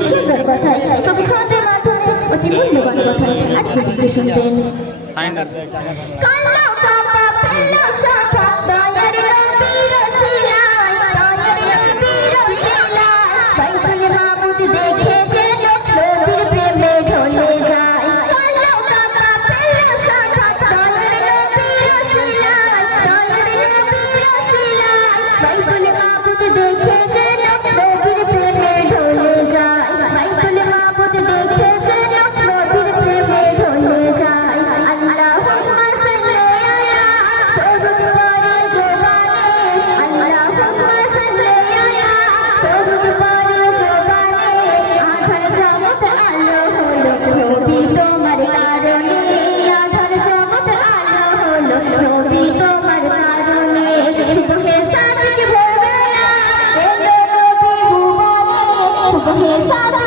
অতি সুন্দর কথায় কবি ছন্দের মাধ্যমে অতি মূল্যবান কথায় আজ যদি শুনবেন। কালো কাপা পেলো শাখা দয়ার নবী রসিলাই, দয়ার নবী রসিলাই, বাইতুল মামুদ দেখেছে নবীর প্রেমে ঢলে যায়। কালো কাপা পেলো শাখা দয়ার নবী রসিলাই, দয়ার নবী রসিলাই, বাইতুল মামুদ দেখেছে নবীর প্রেমে ঢলে যায়। বাইতুল মামুদ দেখেছে নবীর প্রেমে ঢলে যায়। আল্লাহুম্মা সাল্লি আলা দরুদ পড়ে জবানে, আল্লাহুম্মা সাল্লি আলা দরুদ পড়ে জবানে, আধার জগৎ আলো হলো নবী তোমার কারণে, আধার জগৎ আলো হলো নবী তোমার কারণে। সুবহে সাদিক ভোরবেলা এলো নবী ভুবনে, সুবহে সাদিক